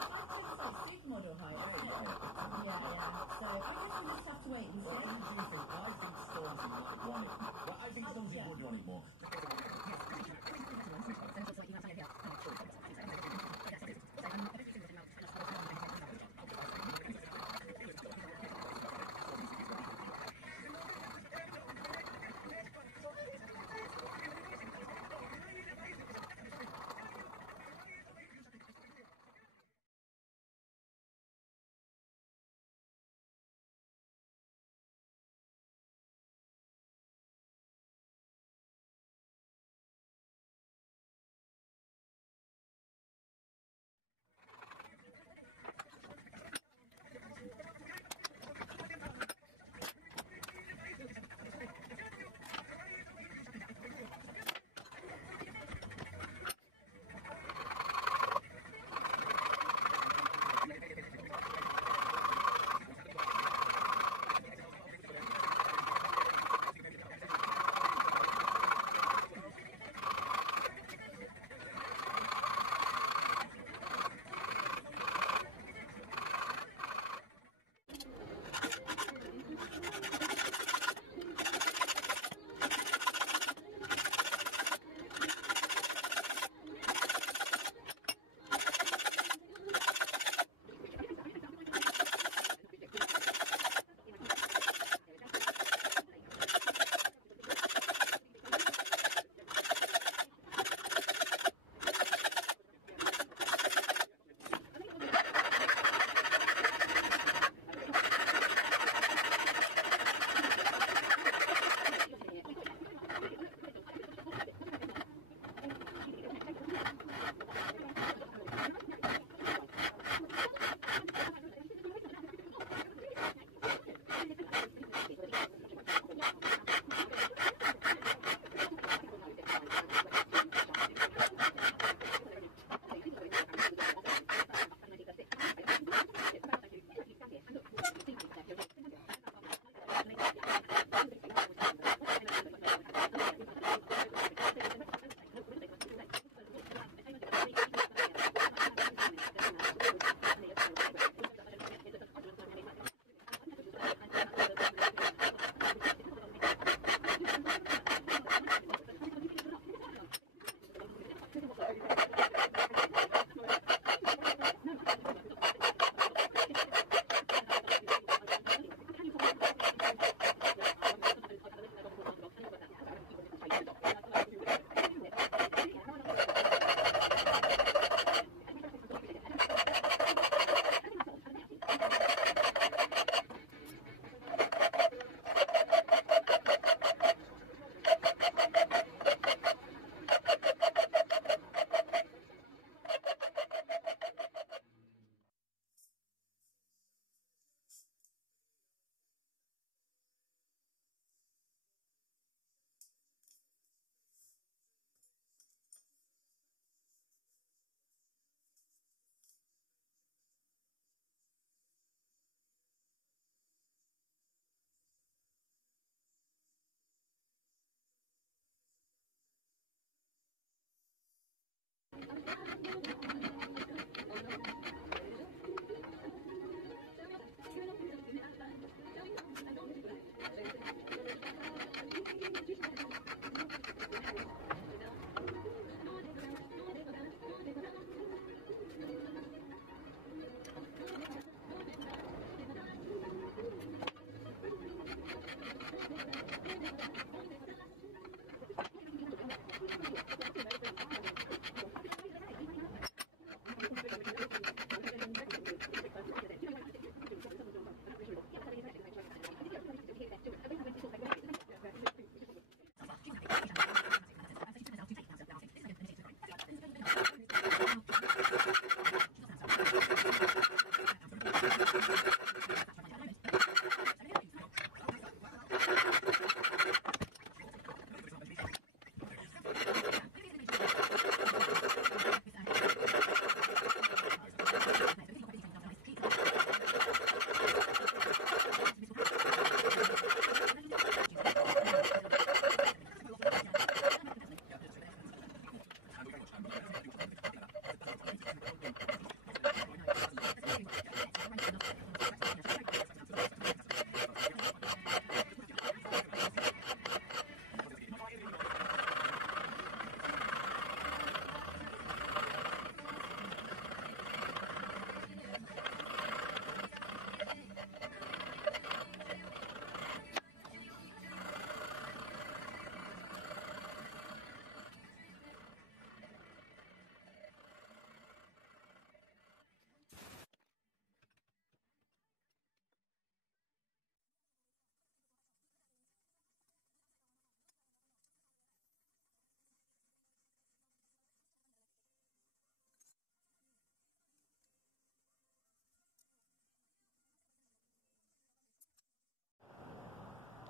Supermodel height, isn't it? Yeah. So I guess we just have to wait and see. I think Stormzy might want it. Well, I think Stormzy would want it more.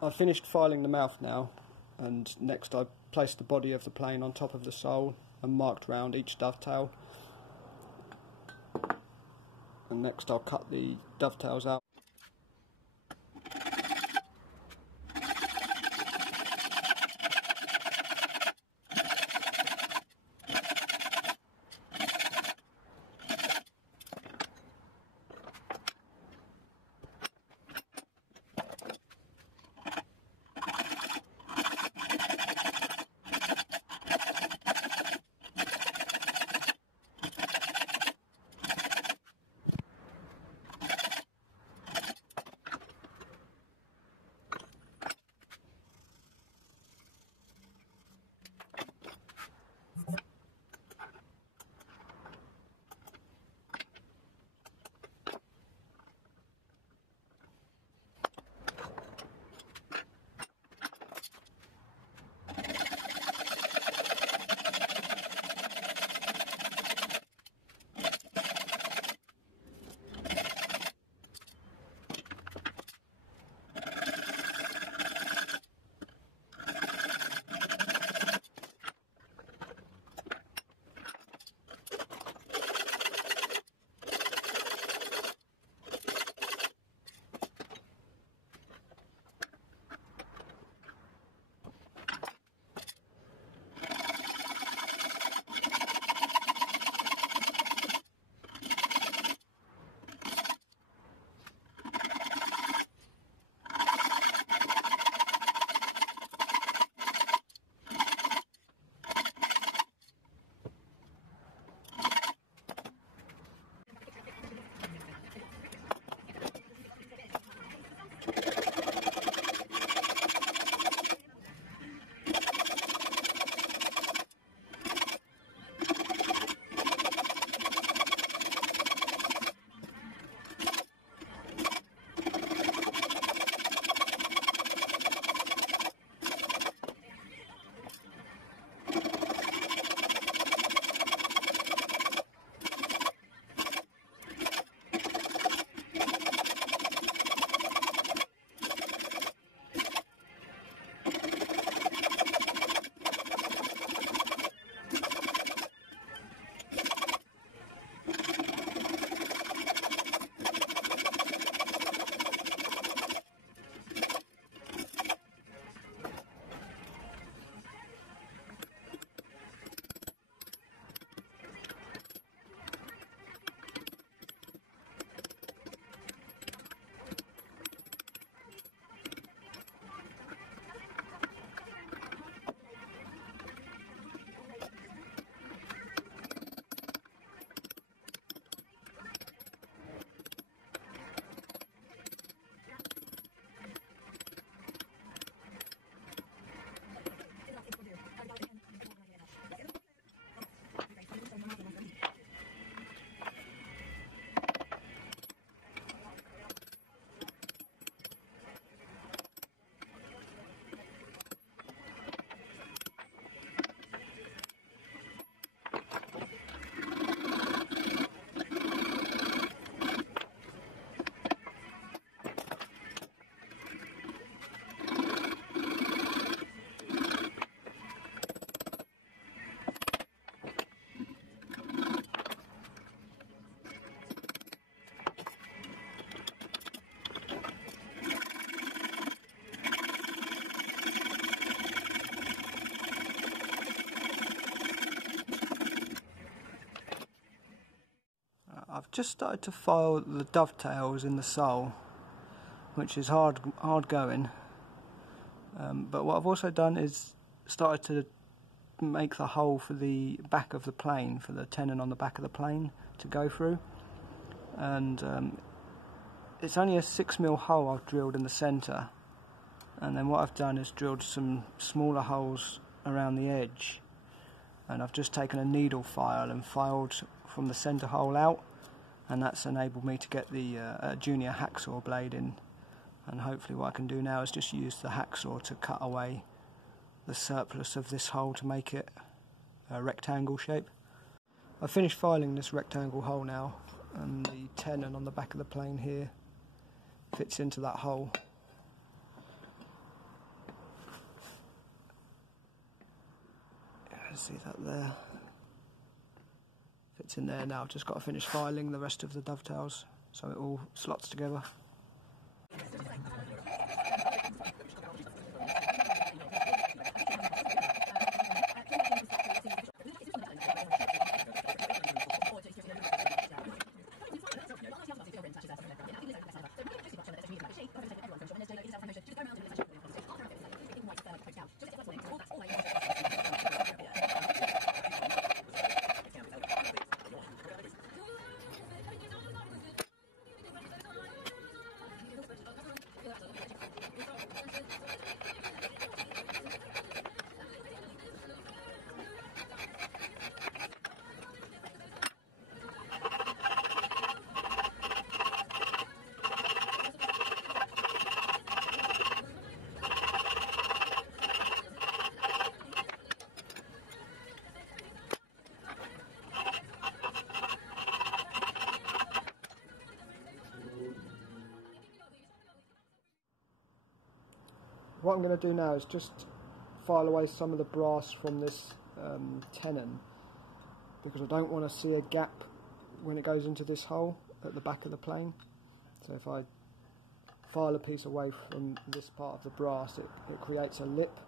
I've finished filing the mouth now, and next I placed the body of the plane on top of the sole and marked round each dovetail. And next I'll cut the dovetails out. I've just started to file the dovetails in the sole, which is hard going. But what I've also done is started to make the hole for the back of the plane, for the tenon on the back of the plane to go through. And it's only a 6mm hole I've drilled in the centre, and then what I've done is drilled some smaller holes around the edge, and I've just taken a needle file and filed from the centre hole out, and that's enabled me to get the junior hacksaw blade in. And hopefully what I can do now is just use the hacksaw to cut away the surplus of this hole to make it a rectangle shape. I've finished filing this rectangle hole now, and the tenon on the back of the plane here fits into that hole. see that there. Fits in there now. Just got to finish filing the rest of the dovetails so it all slots together. What I'm going to do now is just file away some of the brass from this tenon, because I don't want to see a gap when it goes into this hole at the back of the plane. So if I file a piece away from this part of the brass, it creates a lip,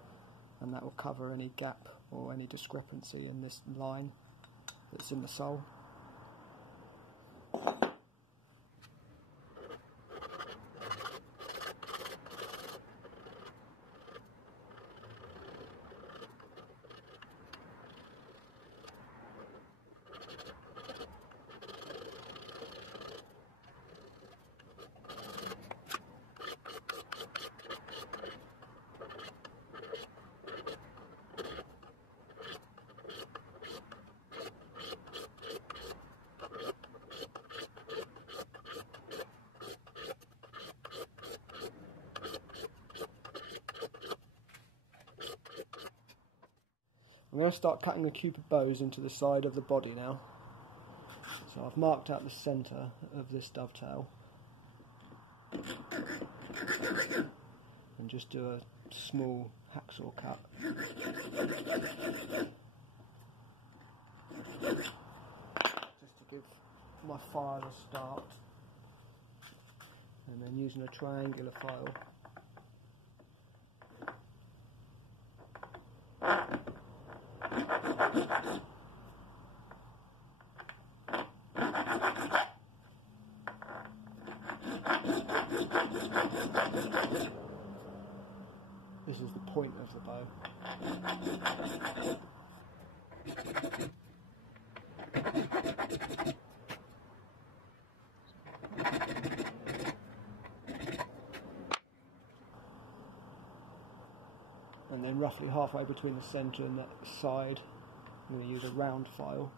and that will cover any gap or any discrepancy in this line that's in the sole. I'm going to start cutting the cupid bows into the side of the body now. So I've marked out the centre of this dovetail and just do a small hacksaw cut. Just to give my file a start, and then using a triangular file this is the point of the bow. And then roughly halfway between the centre and that side, I'm going to use a round file.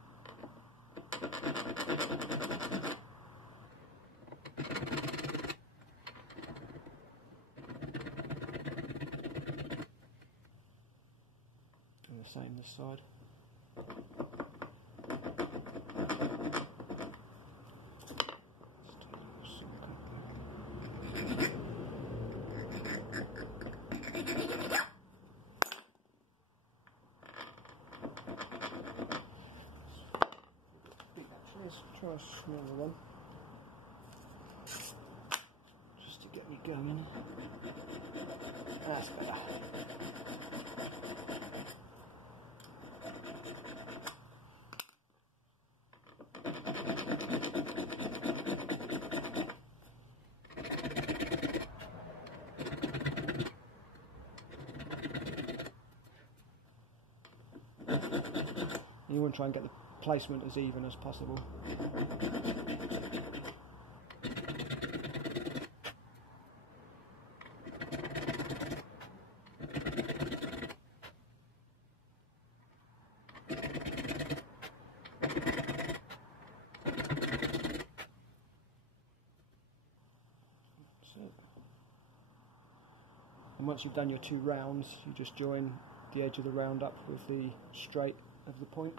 And the same this side. Let's try a smaller one, just to get me going. That's better. You want to try and get the placement as even as possible. And once you've done your 2 rounds, you just join the edge of the round up with the straight of the point.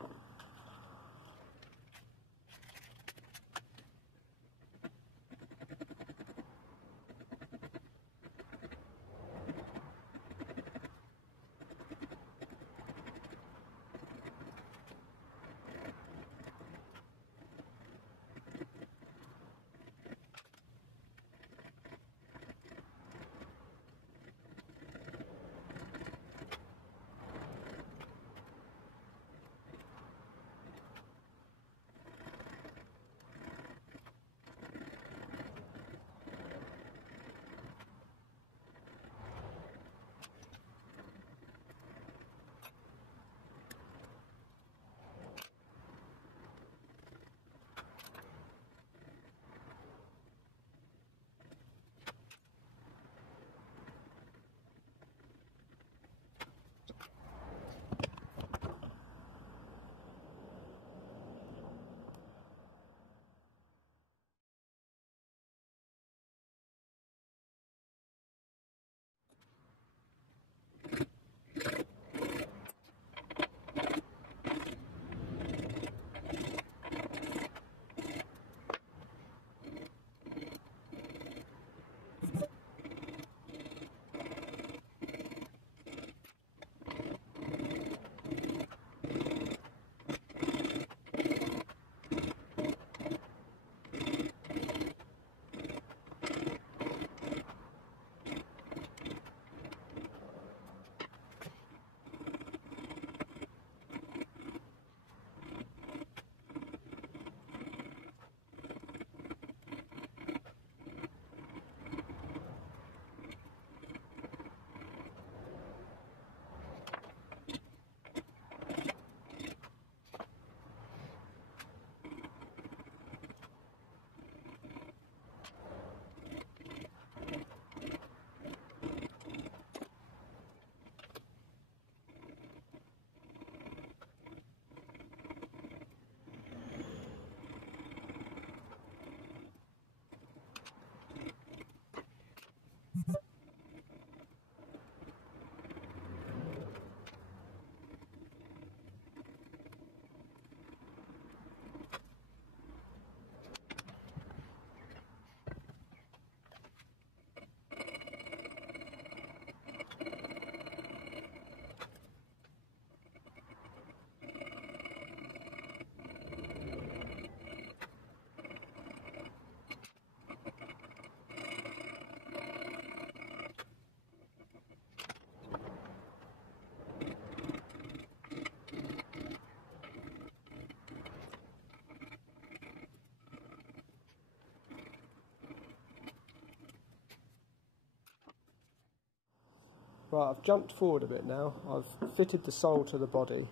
Right, I've jumped forward a bit now. I've fitted the sole to the body,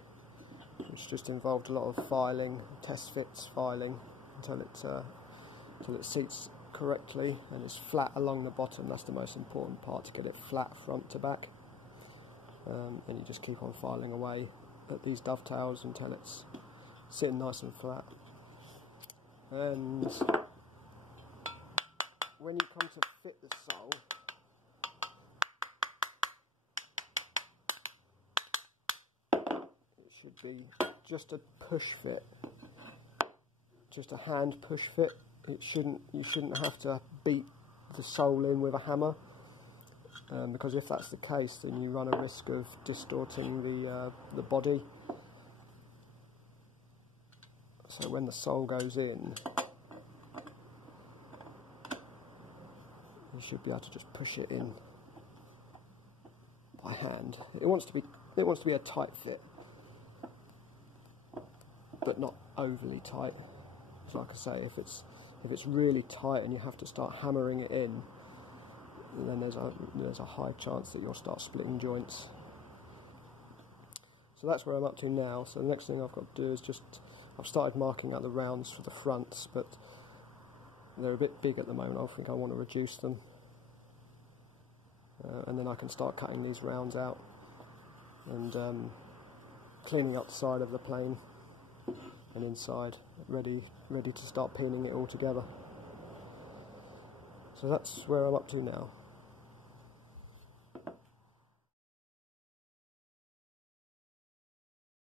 which just involved a lot of filing, test fits filing, until it seats correctly and is flat along the bottom. That's the most important part, to get it flat front to back. And you just keep on filing away at these dovetails until it's sitting nice and flat. And when you come to fit the sole, it should be just a push fit, just a hand push fit. You shouldn't have to beat the sole in with a hammer, because if that's the case, then you run a risk of distorting the body. So when the sole goes in, you should be able to just push it in by hand. It wants to be a tight fit, but not overly tight. So like I say, if it's really tight and you have to start hammering it in, then there's a high chance that you'll start splitting joints. So that's where I'm up to now. So the next thing I've got to do is I've started marking out the rounds for the fronts, but they're a bit big at the moment. I think I want to reduce them, and then I can start cutting these rounds out and cleaning up the side of the plane and inside, ready to start pinning it all together. So that's where I'm up to now.